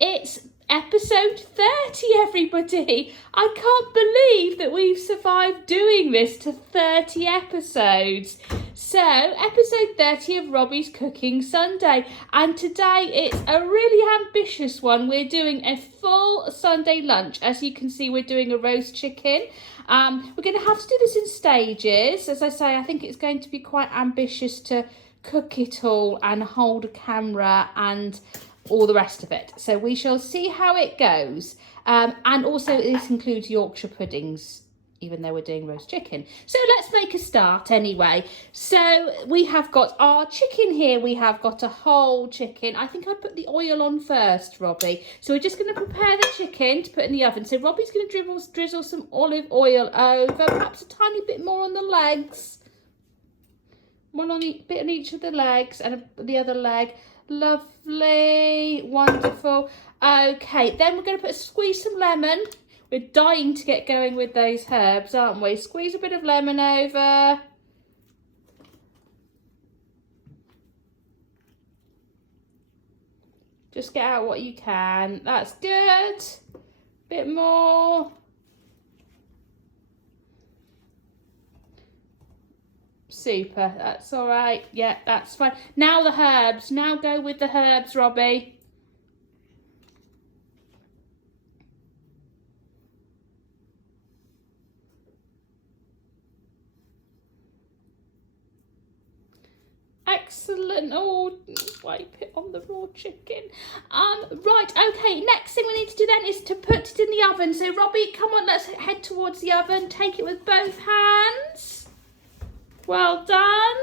It's episode 30, everybody. I can't believe that we've survived doing this to 30 episodes. So, episode 30 of Robbies Cooking Sunday. And today it's a really ambitious one. We're doing a full Sunday lunch. As you can see, we're doing a roast chicken. We're going to have to do this in stages. As I say, I think it's going to be quite ambitious to cook it all and hold a camera and all the rest of it. So we shall see how it goes. And also this includes Yorkshire puddings, even though we're doing roast chicken. So let's make a start anyway. So we have got our chicken here. We have got a whole chicken. I think I put the oil on first, Robbie. So we're just going to prepare the chicken to put in the oven. So Robbie's going to drizzle some olive oil over, perhaps a tiny bit more on the legs. One on bit on each of the legs and the other leg. Lovely, wonderful. Okay, then we're going to squeeze some lemon. We're dying to get going with those herbs, aren't we? Squeeze a bit of lemon over. Just get out what you can. That's good. Bit more. Super, that's all right. Yeah, that's fine. Now the herbs. Now go with the herbs, Robbie. Excellent. Oh, wipe it on the raw chicken. Right, okay, next thing we need to do then is to put it in the oven. So Robbie, come on, let's head towards the oven. Take it with both hands. Well done.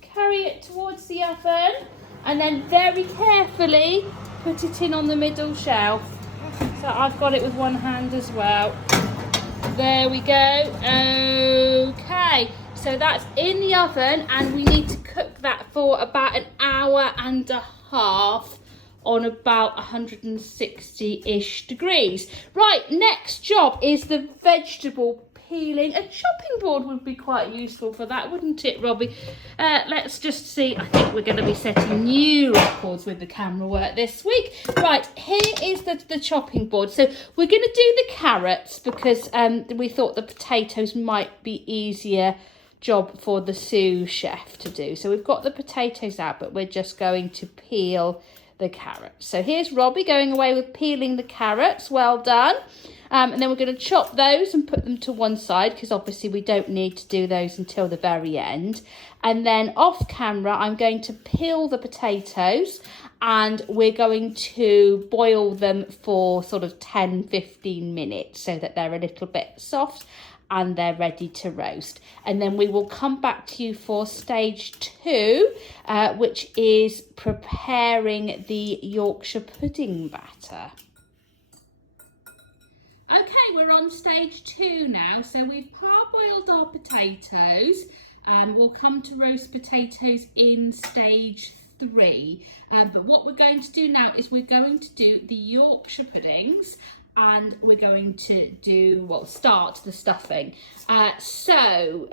Carry it towards the oven and then very carefully put it in on the middle shelf. So I've got it with one hand as well. There we go. Okay, so that's in the oven and we need to cook that for about an hour and a half on about 160-ish degrees. Right, next job is the vegetable peeling. A chopping board would be quite useful for that, wouldn't it, Robbie? Let's just see. I think we're going to be setting new records with the camera work this week. Right, here is the chopping board. So we're going to do the carrots because we thought the potatoes might be easier job for the sous chef to do. So we've got the potatoes out, but we're just going to peel the carrots. So here's Robbie going away with peeling the carrots. Well done. And then we're going to chop those and put them to one side because obviously we don't need to do those until the very end. And then off camera, I'm going to peel the potatoes and we're going to boil them for sort of 10-15 minutes so that they're a little bit soft and they're ready to roast. And then we will come back to you for stage 2, which is preparing the Yorkshire pudding batter. Okay, we're on stage 2 now. So we've parboiled our potatoes. We'll come to roast potatoes in stage 3. But what we're going to do now is we're going to do the Yorkshire puddings and we're going to do, well, start the stuffing. Yorkshire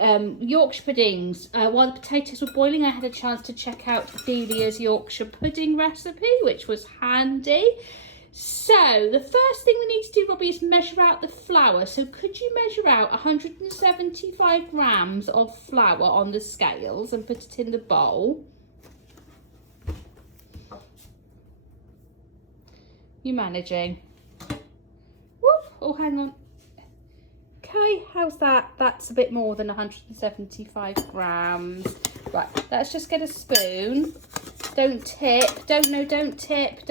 puddings. While the potatoes were boiling, I had a chance to check out Delia's Yorkshire pudding recipe, which was handy. So the first thing we need to do, Robbie, is measure out the flour. So could you measure out 175 grams of flour on the scales and put it in the bowl? You managing? Whoop. Oh, hang on. Okay, how's that? That's a bit more than 175 grams. Right, let's just get a spoon. Don't tip. Don't tip.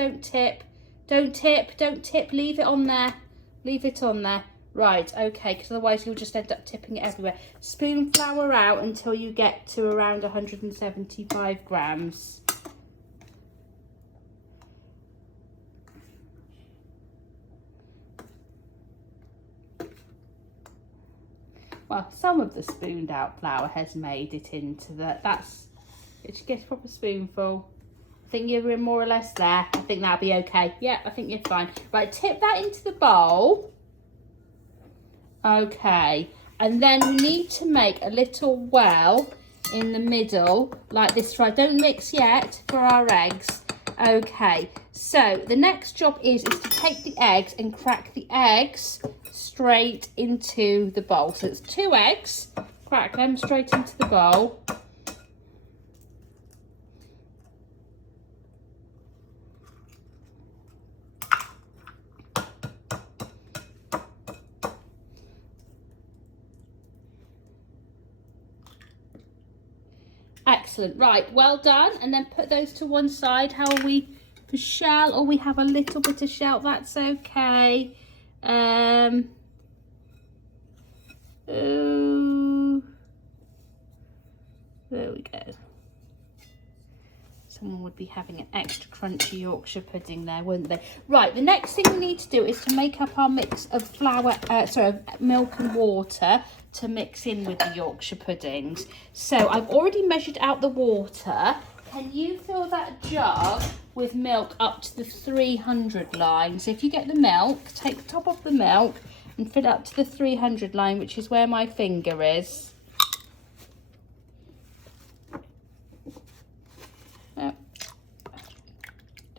Don't tip, leave it on there. Leave it on there. Right, okay, because otherwise you'll just end up tipping it everywhere. Spoon flour out until you get to around 175 grams. Well, some of the spooned out flour has made it into it should get a proper spoonful. I think you're in more or less there. I think that'll be okay. Yeah, I think you're fine. Right, tip that into the bowl. Okay, and then we need to make a little well in the middle like this. Right, don't mix yet for our eggs. Okay, so the next job is to take the eggs and crack the eggs straight into the bowl. So it's 2 eggs, crack them straight into the bowl. Excellent. Right, well done. And then put those to one side. How are we for shell? Or we have a little bit of shell. That's okay. Oh, there we go. Someone would be having an extra crunchy Yorkshire pudding there, wouldn't they? Right, the next thing we need to do is to make up our mix of milk and water to mix in with the Yorkshire puddings. So I've already measured out the water. Can you fill that jug with milk up to the 300 line? So if you get the milk, take the top off the milk and fill it up to the 300 line, which is where my finger is.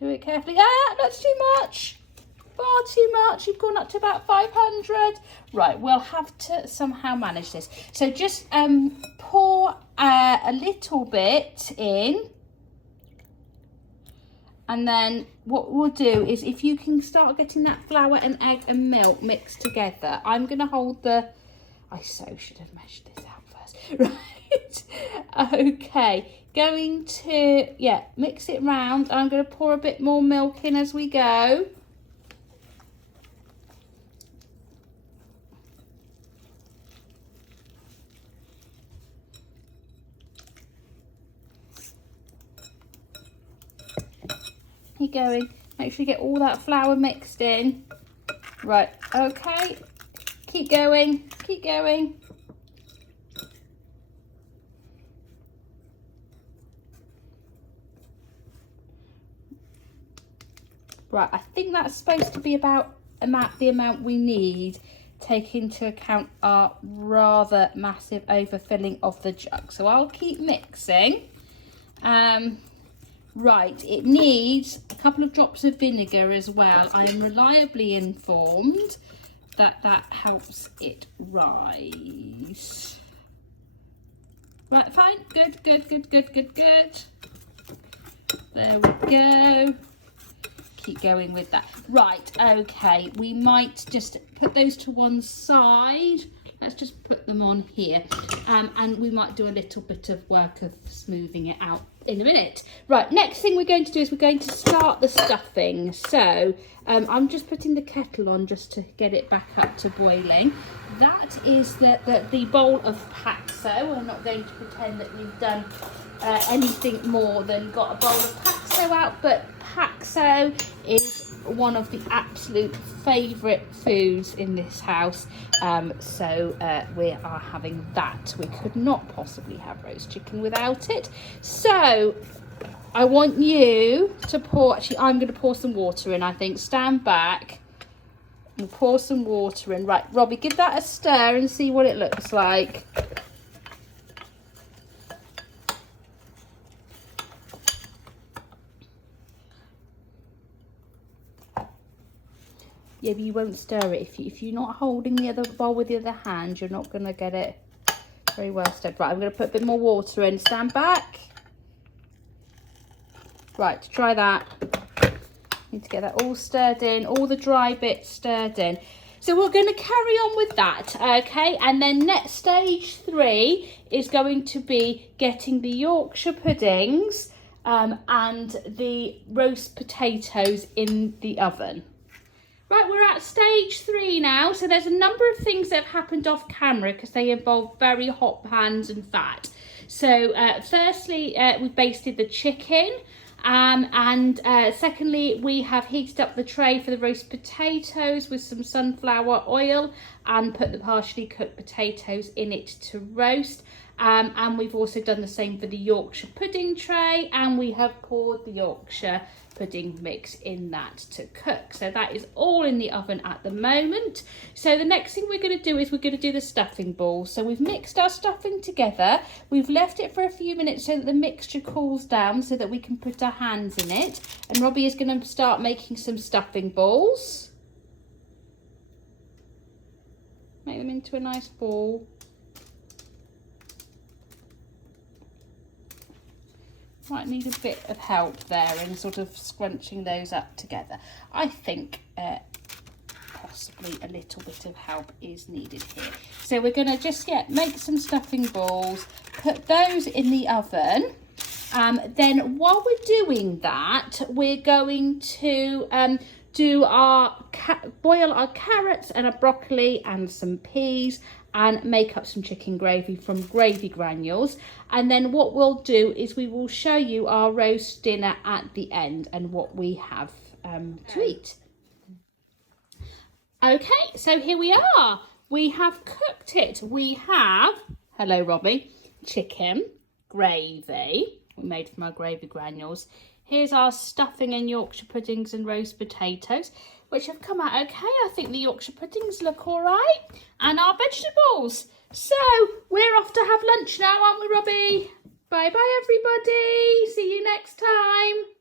Do it carefully. Ah, that's too much. Far too much. You've gone up to about 500. Right, we'll have to somehow manage this. So just pour a little bit in. And then what we'll do is, if you can start getting that flour and egg and milk mixed together, I'm going to hold the... I so should have measured this out first. Right. Okay. Going to, mix it round. I'm going to pour a bit more milk in as we go. Keep going. Make sure you get all that flour mixed in. Right, okay. Keep going, keep going. Right, I think that's supposed to be about the amount we need, take into account our rather massive overfilling of the jug. So I'll keep mixing. Right, it needs a couple of drops of vinegar as well. I am reliably informed that that helps it rise. Right, fine, good, good, good, good, good, good. There we go. Keep going with that. Right, okay, we might just put those to one side. Let's just put them on here, and we might do a little bit of work of smoothing it out in a minute. Right, next thing we're going to do is we're going to start the stuffing. So I'm just putting the kettle on just to get it back up to boiling. That is the bowl of Paxo. We're not going to pretend that we've done anything more than got a bowl of Paxo out, but Paxo is one of the absolute favourite foods in this house, so we are having that. We could not possibly have roast chicken without it. So I want you to pour, actually I'm going to pour some water in, I think. Stand back and pour some water in. Right, Robbie, give that a stir and see what it looks like. Yeah, but you won't stir it. If you're not holding the other bowl with the other hand, you're not going to get it very well stirred. Right, I'm going to put a bit more water in. Stand back. Right, try that. Need to get that all stirred in, all the dry bits stirred in. So we're going to carry on with that, okay? And then next stage 3 is going to be getting the Yorkshire puddings and the roast potatoes in the oven. Right, we're at stage 3 now. So there's a number of things that have happened off camera because they involve very hot pans and fat. So firstly, we basted the chicken. And secondly, we have heated up the tray for the roast potatoes with some sunflower oil and put the partially cooked potatoes in it to roast. And we've also done the same for the Yorkshire pudding tray, and we have poured the Yorkshire pudding mix in that to cook. So that is all in the oven at the moment. So the next thing we're going to do is we're going to do the stuffing balls. So we've mixed our stuffing together. We've left it for a few minutes so that the mixture cools down so that we can put our hands in it. And Robbie is going to start making some stuffing balls. Make them into a nice ball. Might need a bit of help there in sort of scrunching those up together. I think possibly a little bit of help is needed here. So we're going to just make some stuffing balls, put those in the oven. Then while we're doing that, we're going to boil our carrots and a broccoli and some peas and make up some chicken gravy from gravy granules. And then what we'll do is we will show you our roast dinner at the end and what we have to eat. Okay, so here we are. We have cooked it. We have, hello Robbie, chicken, gravy, we made from our gravy granules. Here's our stuffing and Yorkshire puddings and roast potatoes, which have come out okay. I think the Yorkshire puddings look all right. And our vegetables. So we're off to have lunch now, aren't we, Robbie? Bye-bye, everybody. See you next time.